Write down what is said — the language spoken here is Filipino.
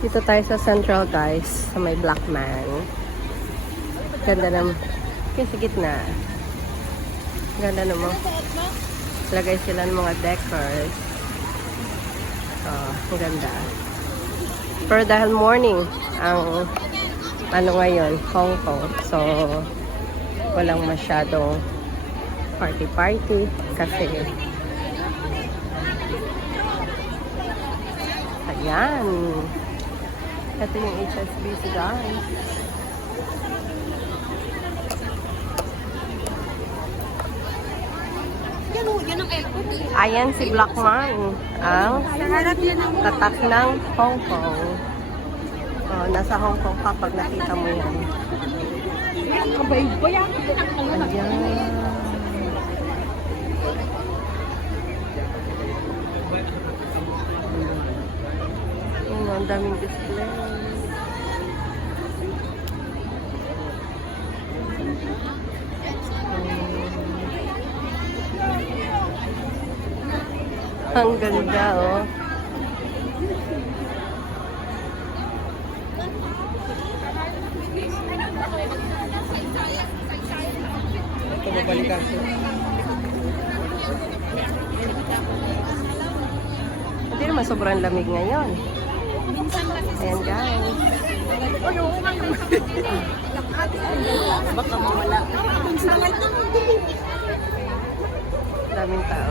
Dito tayo sa Central, guys. Sa may Black Man. Ganda naman. Okay, sa gitna. Ganda naman. Lagay sila ng mga decors. Oh, ang ganda. Pero dahil morning ang ano ngayon, Hong Kong. So, walang masyadong party-party kasi ayan. Ito yung HSBC, guys. Ayan si Blackman, ang tatak ng Hong Kong. Oh, nasa Hong Kong ka pag nakita mo yan. Ayan. Ayan, ang daming display. Ang ganda, oh. Hindi naman sobrang lamig ngayon. Ayan, guys. Baka mawala. Daming tao.